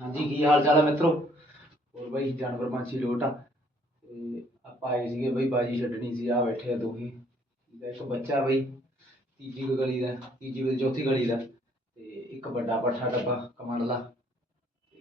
ਹਾਂਜੀ, ਕੀ ਹਾਲ ਚਾਲ ਹੈ ਮਿੱਤਰੋ? ਹੋਰ ਬਾਈ, ਜਾਨਵਰ ਪੰਛੀ ਲੋਟ ਆ। ਤੇ ਆਪਾਂ ਆਏ ਸੀਗੇ ਬਈ, ਬਾਜੀ ਛੱਡਣੀ ਸੀ ਆ ਬੈਠੇ ਆ ਦੋਹੀ। ਇੱਕ ਬੱਚਾ ਬਈ, ਤੀਜੀ ਕੁ ਗਲੀ ਦਾ, ਤੀਜੀ ਵੀ ਚੌਥੀ ਗਲੀ ਦਾ। ਤੇ ਇੱਕ ਵੱਡਾ ਪੱਠਾ ਡੱਬਾ, ਕਮੰਡਲਾ। ਤੇ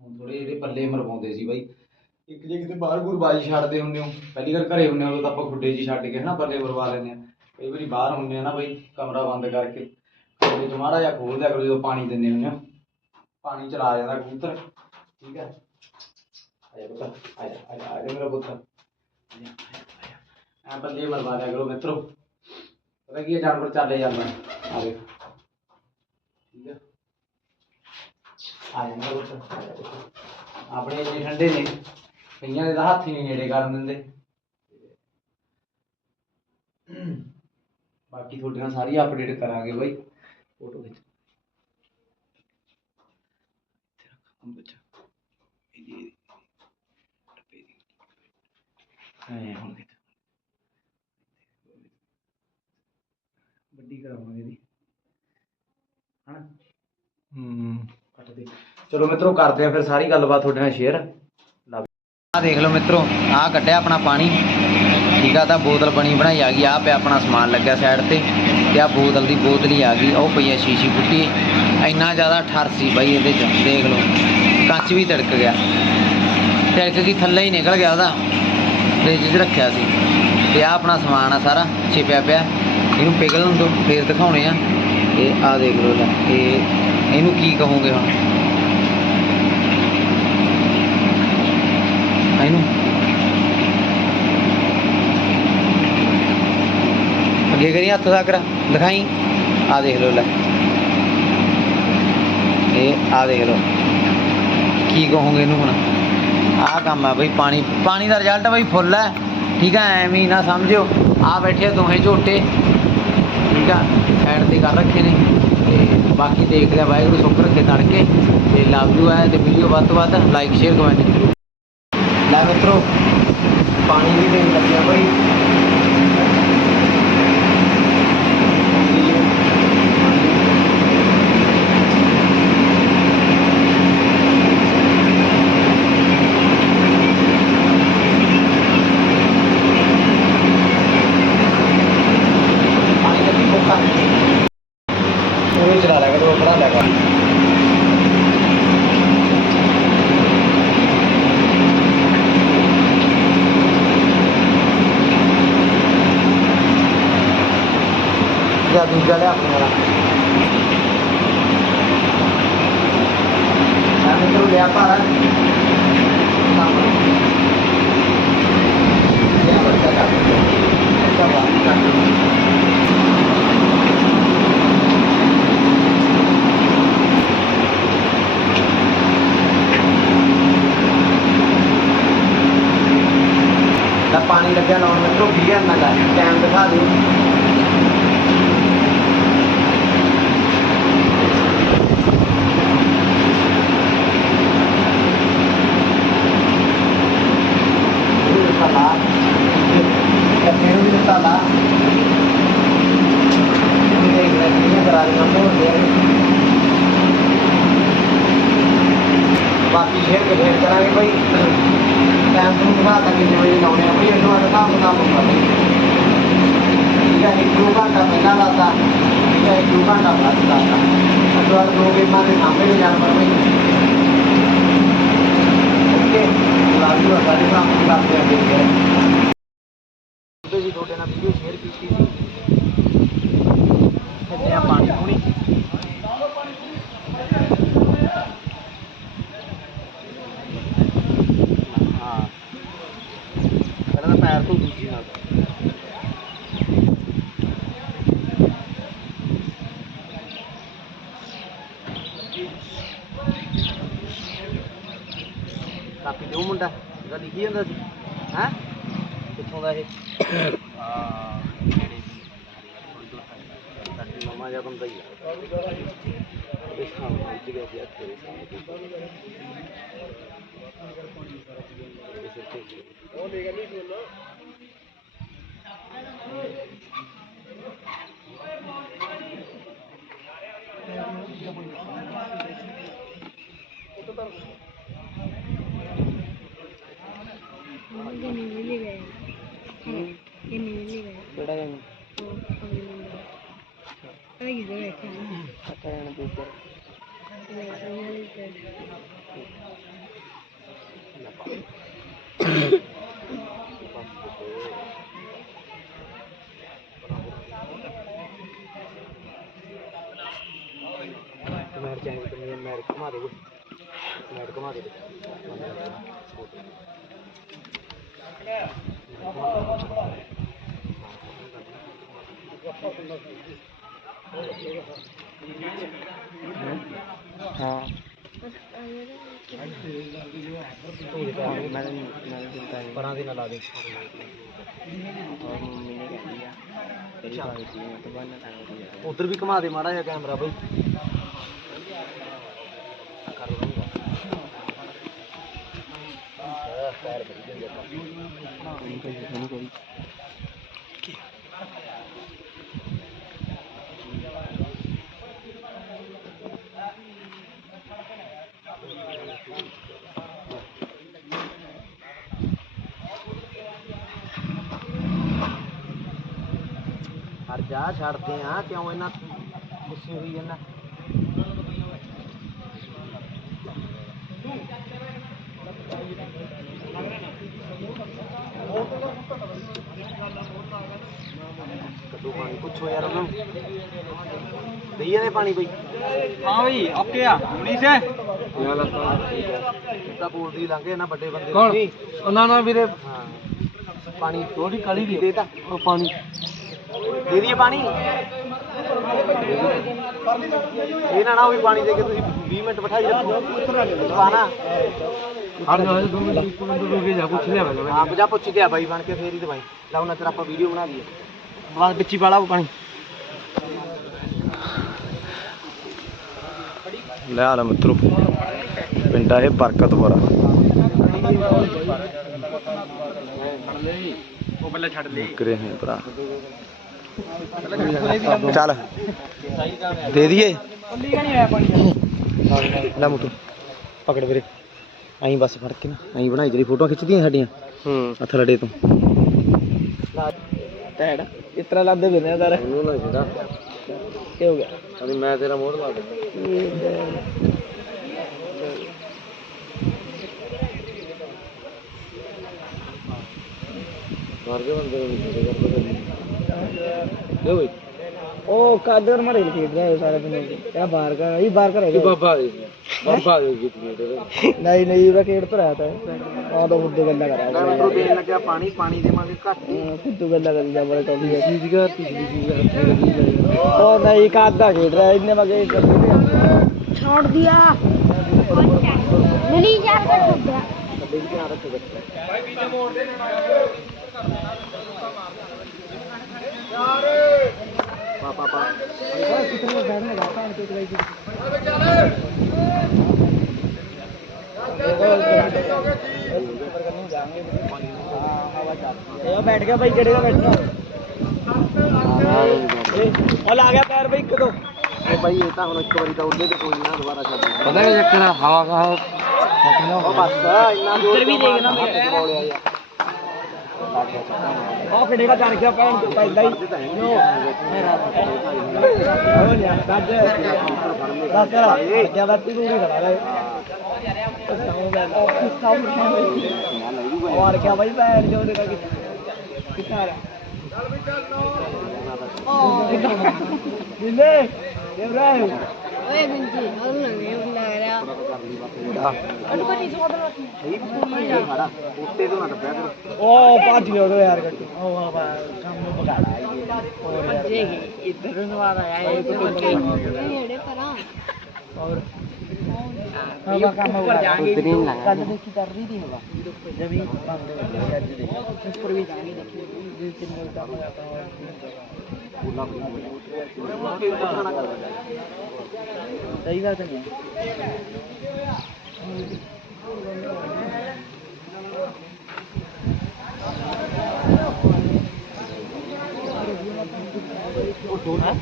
ਹੁਣ ਥੋੜੇ ਜਿਹੜੇ ਪੱਲੇ ਮਰਵਾਉਂਦੇ ਸੀ ਬਈ। ਇੱਕ ਜੇ ਕਿਤੇ ਬਾਹਰ ਬੂਰ ਬਾਜੀ ਛੱਡਦੇ ਹੁੰਦੇ ਹੋ, ਪਹਿਲੀ ਵਾਰ ਘਰੇ ਹੁੰਦੇ ਹੋ ਉਦੋਂ ਤਾਂ ਆਪਾਂ ਖੁੱਡੇ 'ਚ ਛੱਡ ਕੇ ਹਨਾ ਪੱਲੇ ਮਰਵਾ ਲੈਂਦੇ ਆ। ਕਈ ਵਾਰੀ ਬਾਹਰ ਹੁੰਦੇ ਆ ਨਾ ਬਈ, ਕਮਰਾ ਬੰਦ ਕਰਕੇ। ਕਮਰੇ 'ਚ ਮਾੜਾ ਜਿਹਾ ਖੋਲ ਦਿਆ ਕਰੋ, ਜਦੋਂ ਪਾਣੀ ਦਿੰਦੇ ਹੁੰਦੇ ਹੋ। ਪਾਣੀ ਚਲਾ ਜਾਂਦਾ ਕਬੂਤਰ। ਠੀਕ ਹੈ? ਆਇਆ ਪੁੱਤ ਆਇਆ ਆਇਆ ਆਇਆ ਮੇਰਾ ਪੁੱਤ। ਆ ਬੱਲੇ ਮਰਵਾ ਦਿਆ ਕਰੋ ਮਿੱਤਰੋ। ਪਤਾ ਕੀ ਹੈ, ਜਾਨਵਰ ਚੱਲੇ ਜਾਂਦਾ ਆ ਦੇਖ। ਠੀਕ ਹੈ? ਆਇਆ ਮੇਰਾ ਪੁੱਤ ਆਪਣੇ ਇੰਨੇ ਠੰਡੇ ਨੇ, ਕਈਆਂ ਦੇ ਤਾਂ ਹੱਥ ਹੀ ਨਹੀਂ ਨੇੜੇ ਕਰਨ ਦਿੰਦੇ। ਬਾਕੀ ਤੁਹਾਡੇ ਨਾਲ ਸਾਰੀਆਂ ਅਪਡੇਟ ਕਰਾਂਗੇ ਬਾਈ, ਫੋਟੋ ਖਿੱਚ ਬੱਚਾ ਇਹਦੀ ਟੱਪੇ ਦੀ ਐ ਹੁਣ ਕਿਤੇ ਵੱਡੀ ਕਰਾਵਾਂਗੇ ਇਹਦੀ। ਹਨਾ? ਹੂੰ। ਕੱਟ ਦੇ। ਚਲੋ ਮਿੱਤਰੋ ਕਰਦੇ ਆ ਫਿਰ ਸਾਰੀ ਗੱਲਬਾਤ ਤੁਹਾਡੇ ਨਾਲ ਸ਼ੇਅਰ ਆ ਦੇਖ ਲਓ ਮਿੱਤਰੋ ਆ ਕੱਢਿਆ ਆਪਣਾ ਪਾਣੀ। ਠੀਕ ਆ, ਤਾਂ ਬੋਤਲ ਬਣੀ ਬਣਾਈ ਆ ਗਈ ਆ ਪਿਆ ਆਪਣਾ ਸਮਾਨ ਲੱਗਿਆ ਸਾਈਡ ਤੇ ਤੇ ਆ ਬੋਤਲ ਦੀ ਬੋਤਲ ਹੀ ਆ ਗਈ, ਉਹ ਪਈ ਆ ਸ਼ੀਸ਼ੀ ਫੁੱਟੀ ਇੰਨਾ ਜ਼ਿਆਦਾ ਠਰ ਸੀ ਬਾਈ ਇਹਦੇ ਚ, ਦੇਖ ਲਓ, ਕੱਚ ਵੀ ਤੜਕ ਗਿਆ, ਤੜਕ ਕੀ ਥੱਲੇ ਹੀ ਨਿਕਲ ਗਿਆ ਉਹਦਾ ਫ੍ਰਿਜ 'ਚ ਰੱਖਿਆ ਸੀ, ਤੇ ਆ ਆਪਣਾ ਸਮਾਨ ਆ ਸਾਰਾ, ਛਿਪਿਆ ਪਿਆ, ਇਹਨੂੰ ਪਿਘਲਣ ਤੋਂ ਫੇਰ ਦਿਖਾਉਣੇ ਆ ਇਹ ਆ ਦੇਖ ਲਓ ਲੈ ਇਹ ਇਹਨੂੰ ਕੀ ਕਹੋਗੇ ਹੁਣ? ਇਹਨੂੰ ਅੱਗੇ ਕਰੀ ਹੱਥ ਦਾ ਕਰ ਦਿਖਾਈ। ਆ ਦੇਖ ਲਓ ਲੈ। ਇਹ ਆ ਦੇਖ ਲਓ। ਕੀ ਕਹੋਗੇ ਇਹਨੂੰ ਹੁਣ? ਆਹ ਕੰਮ ਆ ਬਈ, ਪਾਣੀ ਪਾਣੀ ਦਾ ਰਿਜ਼ਲਟ ਬਈ ਫੁੱਲ ਹੈ ਠੀਕ ਆ, ਐਵੇਂ ਨਾ ਸਮਝਿਓ। ਆ ਬੈਠੇ ਦੋਹੇ ਝੋਟੇ। ਠੀਕ ਆ ਸਾਈਡ ਤੇ ਕਰ ਰੱਖੇ ਨੇ। ਤੇ ਬਾਕੀ ਦੇਖ ਲਿਆ ਵਾਹਿਗੁਰੂ ਸੁੱਖ ਰੱਖੇ ਤੜਕੇ। ਤੇ ਲਵ ਯੂ ਹੈ ਤੇ ਵੀਡੀਓ ਵੱਧ ਤੋਂ ਵੱਧ ਲਾਈਕ ਸ਼ੇਅਰ ਕਮੈਂਟ ਜ਼ਰੂਰ। ਲੈ ਮਿੱਤਰੋ, ਪਾਣੀ ਵੀ ਦੇਣ ਲੱਗਿਆ ਬਈ। ਲਾਜੂ ਆ ਸਾਰੇ ਕੰਮ ਕਰਦੇ ਆ ਦੇਖ ਕੇ ਉਹਦੇ ਵੀ ਤੁਹਾਡੇ ਨਾਲ ਵੀਡੀਓ ਸ਼ੇਅਰ ਕੀਤੀ ਸੀ। ਕਿੰਨੇ ਆ ਪਾਣੀ ਪੂਣੀ ਹਾਂ ਪਹਿਲਾਂ ਤਾਂ ਪੈਰ ਤੋਂ ਦੂਜੀ ਨਾਲ ਕਾਪੀ ਦਿਓ ਮੁੰਡਾ ਇਹਦਾ ਲਿਖੀ ਜਾਂਦਾ ਸੀ ਹੈ ਕਿੱਥੋਂ ਦਾ हाँ ਹਾਂ ਪਰਾਂ ਦੀ ਨਾ ਲਾ ਦੇ ਉਧਰ ਵੀ ਘੁਮਾ ਦੇ ਮਾੜਾ ਜਿਹਾ ਕੈਮਰਾ ਬਈ। ਕਰ ਲਵਾਂਗਾ ਪੈਰ ਬੜੀ ਜਾਂਦੇ ਹਰ ਜਾ ਛੱਡਦੇ ਆ ਕਿਉਂ ਇਹਨਾਂ ਗੁੱਸੇ ਹੋਈ ਜਾਂਦਾ? ਕੱਦੂ ਪਾਣੀ ਪੁੱਛੋ ਯਾਰ ਉਹਨੂੰ। ਦਈਏ ਦੇ ਪਾਣੀ ਬਈ ਹਾਂ ਬਈ ਓਕੇ ਆ। ਉਨੀਸ ਹੈ ਤਾਂ ਬੋਲਦੀ ਲੰਘੇ ਨਾ ਵੱਡੇ ਬੰਦੇ ਕੌਣ? ਨਹੀਂ ਉਹਨਾਂ ਨਾਲ ਵੀਰੇ। ਪਾਣੀ ਥੋੜੀ ਕਾਲੀ ਦੀ ਦੇ ਤਾ ਉਹ ਪਾਣੀ। ਦੇ ਦਈਏ ਪਾਣੀ? ਇਹ ਨਾ ਨਾ ਹੋਈ ਪਾਣੀ ਦੇ ਕੇ ਤੁਸੀਂ 20 ਮਿੰਟ ਬਿਠਾਈ ਰੱਖੋ। ਪਾਣਾ? ਹਰ ਜਾ ਦੋ ਮਿੰਟ ਇੱਕ ਮਿੰਟ ਰੁਕੇ ਜਾ ਪੁੱਛ ਲਿਆ ਮੈਂ ਆਪ ਜਾ ਪੁੱਛ ਕੇ ਆ ਬਾਈ ਬਣ ਕੇ ਫੇਰ ਹੀ ਦਵਾਈ। ਲਾਉ ਨਾ ਤੇਰਾ ਆਪਾਂ ਵੀਡੀਓ ਬਣਾ ਦਈਏ। ਬਾਅਦ ਵਿੱਚ ਹੀ ਵਾਲਾ ਉਹ ਪਾਣੀ। ਲੈ ਆ ਲੈ ਮਿੱਤਰੋ। ਪਿੰਡ ਆ ਇਹ ਬਰਕਤਪੁਰਾ ਉਹ ਪਹਿਲਾਂ ਛੱਡ ਲਈ ਕਰੇ ਹੈ ਭਰਾ। ਚੱਲ। ਦੇ ਦਈਏ। ਲੈ ਮੁੱਤੂ ਪਕੜ ਵੀਰੇ। ਐਂ ਬਸ ਫੜ ਕੇ ਨਾ ਐਂ ਬਣਾਈ ਜਿਹੜੀ ਫੋਟੋਆਂ ਖਿੱਚਦੀਆਂ ਸਾਡੀਆਂ। ਹੂੰ। ਹੱਥ ਲੜੇ ਤੋਂ। ਟੈਡ ਇਸ ਤਰ੍ਹਾਂ ਲੱਭਦੇ ਬਿਨੇ ਦਰ ਉਹਨੂੰ ਨਾ ਜਿਹੜਾ। ਕੀ ਹੋ ਗਿਆ? ਅਭੀ ਮੈਂ ਤੇਰਾ ਮੋੜ ਲਾ ਦੇ ਮਾਰ ਕੇ ਬੰਦੇ ਨੂੰ ਕਰਦੇ ਕਰਦੇ ओ कादर मरे लिखे गए सारे दिन क्या बाहर का ये बाहर का रहेगा बाबा बाबा ये जीत गए नहीं नहीं ये खेल पर आता है आ तो खुद गल्ला करा रहा है तो देने लगा पानी पानी दे मांगे घट हाँ, खुद तो गल्ला कर जा बड़ा कभी चीज़ का ओ नहीं कादा खेल रहा है इतने मगे छोड़ दिया। नहीं यार कर दिया भाई बीच मोड़ देने ਪਾ ਪਾ ਪਾ ਅਰੇ ਕਿਤਨੇ ਬੈਠਣ ਲਗਾ ਤਾਂ ਤੇ ਚਲਾਈ ਜੀ ਇਹ ਬੈਠ ਗਿਆ ਭਾਈ ਕਿਹੜੇ ਦਾ ਬੈਠਣਾ ਉਹ ਲਾ ਗਿਆ ਪੈਰ ਭਾਈ ਕਿਦੋਂ ਇਹ ਭਾਈ ਇਹ ਤਾਂ ਹੁਣ ਇੱਕ ਵਾਰੀ ਤਾਂ ਉੱਡੇ ਤੇ ਕੋਈ ਨਾ ਦੁਬਾਰਾ ਛੱਡ ਪਤਾ ਕਿ ਚੱਕਰ ਹਵਾ ਕਾ ਉਹ ਬਸ ਇੰਨਾ ਦੂਰ ਵੀ ਦੇਖਣਾ ਮੇਰੇ ਕੋਲ ਆ ਯਾਰ Oke, dia cari siapa yang baik-baik. No. Oh ya, saja. Bakal. Dia batu dulu kan. और क्या भाई बैठ जाओ देखा कितना कितना ਓਏ ਗੰਜੀ ਹਰ ਲੰਗੇ ਬੰਦਾ ਕਰਿਆ ਉਹ ਭੱਜ ਗਿਆ ਉਹ ਯਾਰ ਗੱਡੀ। ਉਹ ਆ ਬਾ ਕੰਮ ਬਗਾੜਾ ਭੱਜੇ ਗਈ ਇੱਧਰ ਨੂੰ ਆ ਰਿਹਾ ਇਹ ਤਾਂ ਬੱਚੇ ਨੇੜੇ ਪਰਾਂ ਔਰ ਹਵਾ ਕੰਮ ਉੱਪਰ ਜਾਣਗੇ ਕੱਲ ਦੇਖੀ ਕਰ ਰਹੀ ਦੀ ਹਵਾ। ਜਮੀਨ ਬੰਦ ਹੋ ਗਈ ਅੱਜ ਦੇ। ਉੱਪਰ ਵੀ ਜਾਣਗੇ ਦੇਖੀ ਜਿਸ ਦਿਨ ਉਹ ਕੰਮ ਕਰਦਾ ਉਹ ਪੂਰਾ ਪੂਰਾ सही बात नहीं है। हाँ,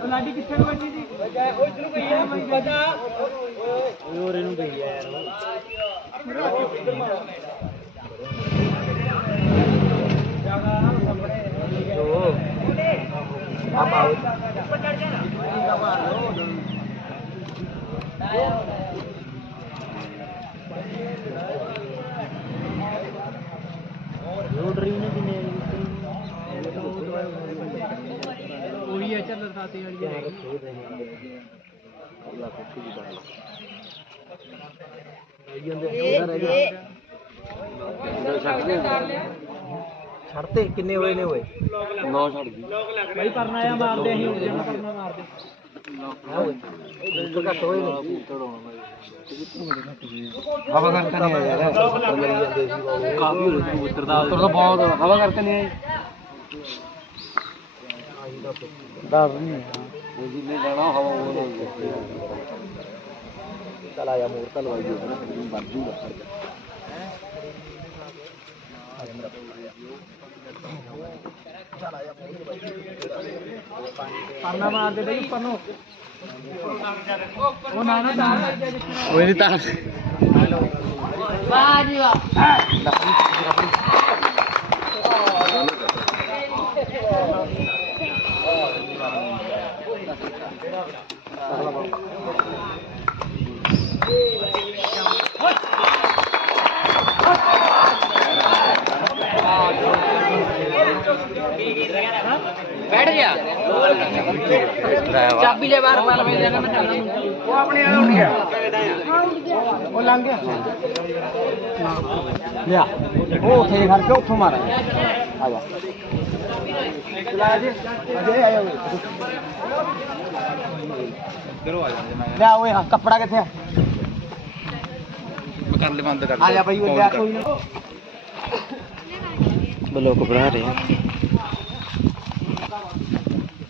ਉਹ ਕਿੱਥੇ ਨੂੰ ਬੈਠੀ ਸੀ ਉਹ ਇਧਰ ਗਈ ਆ ਮੈਂ ਬਤਾ ਹੋਰ ਇਹਨੂੰ ਗਈ ਆ ਯਾਰ ਆਪ ਆਓ। ਰੋਡ ਰੀ ਨੇ ਕਿੰਨੇ ਹੈ। ਛੱਡਤੇ ਕਿੰਨੇ ਹੋਏ ਨੇ ਹੋਏ? 9 ਛੱਡ ਗਈ। ਬਾਈ ਪਰਨਾ ਆ ਮਾਰਦੇ ਅਸੀਂ ਉੱਤੇ ਪਰਨਾ ਮਾਰਦੇ ਹਵਾ ਕਰਕੇ ਨਹੀਂ ਆਇਆ ਯਾਰ। ਕਾਫੀ ਹੋ ਰਿਹਾ ਕਬੂਤਰ ਦਾ ਤਾਂ ਬਹੁਤ ਹਵਾ ਕਰਕੇ ਨਹੀਂ ਆਈ ਦੱਸ ਨਹੀਂ ਉਹ ਜਿੰਨੇ ਜਾਣਾ ਹਵਾ ਉਹ ਚਲ ਆਇਆ ਮੋਰ ਤਾਂ ਲਵਾਈ ਨਾ ਮਰ ਜੂਗਾ ਪਰਨਾ ਮਾਰਦੇ ਬਈ ਉੱਪਰ ਨੂੰ ਉਹ ਨਾ ਨਾ ਤਾਰ ਉਹ ਨਹੀਂ ਤਾਰ। ਵਾਹ ਜੀ ਵਾਹ ਬੈਠ ਗਿਆ ਚਾਬੀ ਲੈ ਬਾਹਰ ਪਾ ਲਵੇਂ ਜਾਣਾ ਮੈਂ ਚੱਲਣਾ ਉਹ ਆਪਣੇ ਵਾਲਾ ਉੱਠ ਗਿਆ ਉਹ ਲੰਘ ਗਿਆ ਲਿਆ ਉਹ ਉੱਥੇ ਖੜ ਕੇ ਉੱਥੋਂ ਮਾਰ ਆ ਜਾ ਚਲਾ ਜੀ ਅਜੇ ਆਇਆ ਹੋਏ ਇਧਰੋਂ ਆ ਜਾਂਦੇ ਮੈਂ ਲਿਆ ਓਏ ਆਹ ਕੱਪੜਾ ਕਿੱਥੇ ਆ ਕਰ ਲੈ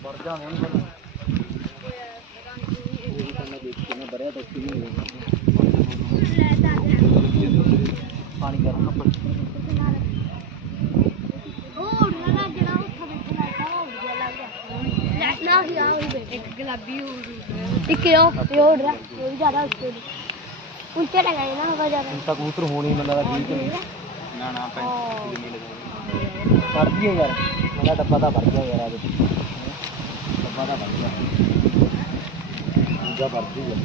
ਬੰਦ ਕਰ ਆ ਜਾ ਬਈ ਉਹ ਲਿਆ ਕੋਈ ਨਾ ਬਲੋ ਘਬਰਾ ਰਹੇ ਆ ਪਾਣੀ ਗਰਮ ਕੱਪੜ ਉਹ ਉੜਦਾ ਜਿਹੜਾ ਉੱਥੇ ਬੈਠਾ ਲੱਗਾ ਉਹ ਉੜ ਗਿਆ ਲੱਗ ਗਿਆ ਨਾ ਹੀ ਆ ਉਹ ਬੈਠ ਇੱਕ ਗੁਲਾਬੀ ਉੜ ਇੱਕ ਯੋ ਯੋ ਉੜ ਰਹਾ ਇਹ ਵੀ ਜ਼ਿਆਦਾ। ਉੱਤੇ ਦੀ ਉਲਟੇ ਲਗਾਏ ਨਾ ਹਵਾ ਜ਼ਿਆਦਾ ਤਾਂ ਕਬੂਤਰ ਹੋਣੀ ਮੈਨੂੰ ਲੱਗਦਾ ਠੀਕ ਨਹੀਂ ਨਾ ਨਾ ਪੈ ਹਾਂ। ਫੜ ਗਈ ਯਾਰ ਮੇਰਾ ਡੱਬਾ ਤਾਂ ਭਰ ਗਿਆ ਯਾਰ ਅੱਜ। हमारा भैया पूजा करती है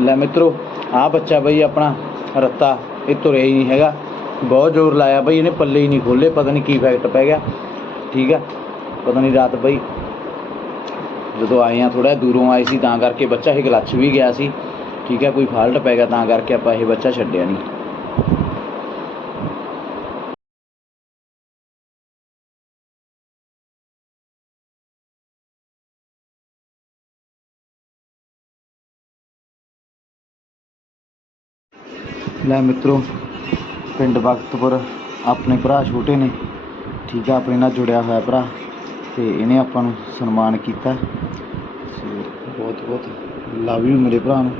ਲੈ ਮਿੱਤਰੋ, ਆ ਬੱਚਾ ਬਈ ਆਪਣਾ ਰੱਤਾ ਇਹ ਤੁਰਿਆ ਹੀ ਨਹੀਂ ਹੈਗਾ। ਬਹੁਤ ਜ਼ੋਰ ਲਾਇਆ ਬਈ, ਇਹਨੇ ਪੱਲੇ ਹੀ ਨਹੀਂ ਖੋਲੇ ਪਤਾ ਨਹੀਂ ਕੀ ਫੈਕਟ ਪੈ ਗਿਆ। ਠੀਕ ਆ? ਪਤਾ ਨਹੀਂ ਰਾਤ ਬਈ ਜਦੋਂ ਆਏ ਆ ਥੋੜਾ ਦੂਰੋਂ ਆਏ ਸੀ, ਤਾਂ ਕਰਕੇ ਬੱਚਾ ਇਹ ਗਲੱਛ ਵੀ ਗਿਆ ਸੀ। ਠੀਕ ਹੈ ਕੋਈ ਫਾਲਟ ਪੈ ਗਿਆ, ਤਾਂ ਕਰਕੇ ਆਪਾਂ ਇਹ ਬੱਚਾ ਛੱਡਿਆ ਨਹੀਂ। ਲੈ ਮਿੱਤਰੋ, ਪਿੰਡ ਵਕਤਪੁਰ ਆਪਣੇ ਭਰਾ ਛੋਟੇ ਨੇ। ਠੀਕ ਆ, ਆਪਣੇ ਨਾਲ ਜੁੜਿਆ ਹੋਇਆ ਭਰਾ ਤੇ ਇਹਨੇ ਆਪਾਂ ਨੂੰ ਸਨਮਾਨ ਕੀਤਾ। ਬਹੁਤ ਬਹੁਤ ਲਵ ਯੂ ਮੇਰੇ ਭਰਾ ਨੂੰ।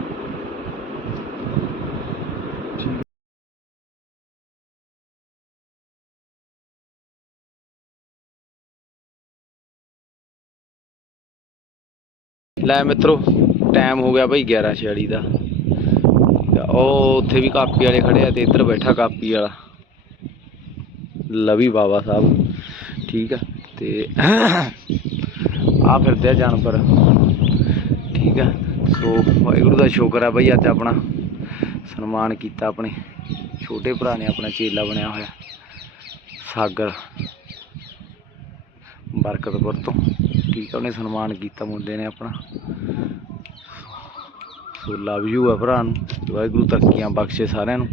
ਲੈ ਮਿੱਤਰੋ ਟਾਈਮ ਹੋ ਗਿਆ ਬਈ 11:46 ਦਾ। ਉਹ ਉੱਥੇ ਵੀ ਕਾਪੀ ਵਾਲੇ ਖੜੇ ਆ ਤੇ ਇੱਧਰ ਬੈਠਾ ਕਾਪੀ ਵਾਲਾ। ਲਵੀ ਬਾਬਾ ਸਾਹਿਬ। ਠੀਕ ਆ, ਤੇ ਆ ਫਿਰਦੇ ਆ ਜਾਨਵਰ। ਠੀਕ ਆ, ਸੋ ਵਾਹਿਗੁਰੂ ਦਾ ਸ਼ੁਕਰ ਆ ਬਈ, ਅੱਜ ਆਪਣਾ ਸਨਮਾਨ ਕੀਤਾ ਆਪਣੇ। ਛੋਟੇ ਭਰਾ ਨੇ ਆਪਣਾ ਚੇਲਾ ਬਣਿਆ ਹੋਇਆ, ਸਾਗਰ ਬਰਕਤਪੁਰ ਤੋਂ। ਠੀਕ ਆ, ਉਹਨੇ ਸਨਮਾਨ ਕੀਤਾ ਮੁੰਡੇ ਨੇ ਆਪਣਾ। ਸੋ ਲਵ ਯੂ ਆ ਭਰਾ ਨੂੰ, ਵਾਹਿਗੁਰੂ ਤਰੱਕੀਆਂ ਬਖਸ਼ੇ ਸਾਰਿਆਂ ਨੂੰ।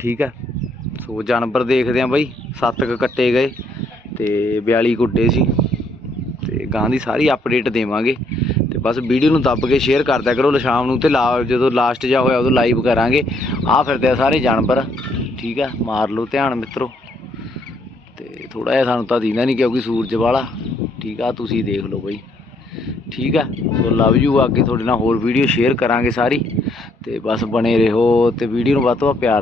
ਠੀਕ ਆ? ਸੋ ਜਾਨਵਰ ਦੇਖਦੇ ਆ ਬਾਈ, ਸੱਤ ਕੁ ਕੱਟੇ ਗਏ ਤੇ 42 ਗੁੱਡੇ ਸੀ। ਤੇ ਗਾਂ ਦੀ ਸਾਰੀ ਅਪਡੇਟ ਦੇਵਾਂਗੇ। ਤੇ ਬਸ ਵੀਡੀਓ ਨੂੰ ਦੱਬ ਕੇ ਸ਼ੇਅਰ ਕਰਦਿਆ ਕਰੋ ਸ਼ਾਮ ਨੂੰ ਤੇ ਲਾ ਜਦੋਂ ਲਾਸਟ ਜਾ ਹੋਇਆ ਉਦੋਂ ਲਾਈਵ ਕਰਾਂਗੇ। ਆ ਫਿਰਦੇ ਆ ਸਾਰੇ ਜਾਨਵਰ। ਠੀਕ ਆ? ਮਾਰ ਲਓ ਧਿਆਨ ਮਿੱਤਰੋ। ਤੇ ਥੋੜਾ ਜਿਹਾ ਸਾਨੂੰ ਤਾਂ ਦੀਂਦਾ ਨਹੀਂ ਕਿਉਂਕਿ ਸੂਰਜ ਵਾਲਾ। ਠੀਕ ਆ? ਤੁਸੀਂ ਦੇਖ ਲਓ ਬਈ। ਠੀਕ ਆ ਸੋ ਲਵ ਯੂ ਅੱਗੇ ਤੁਹਾਡੇ ਨਾਲ ਹੋਰ ਵੀਡੀਓ ਸ਼ੇਅਰ ਕਰਾਂਗੇ ਸਾਰੀ। ਤੇ ਬਸ ਬਣੇ ਰਹੋ ਤੇ ਵੀਡੀਓ ਨੂੰ ਵੱਧ ਤੋਂ ਵੱਧ ਪਿਆਰ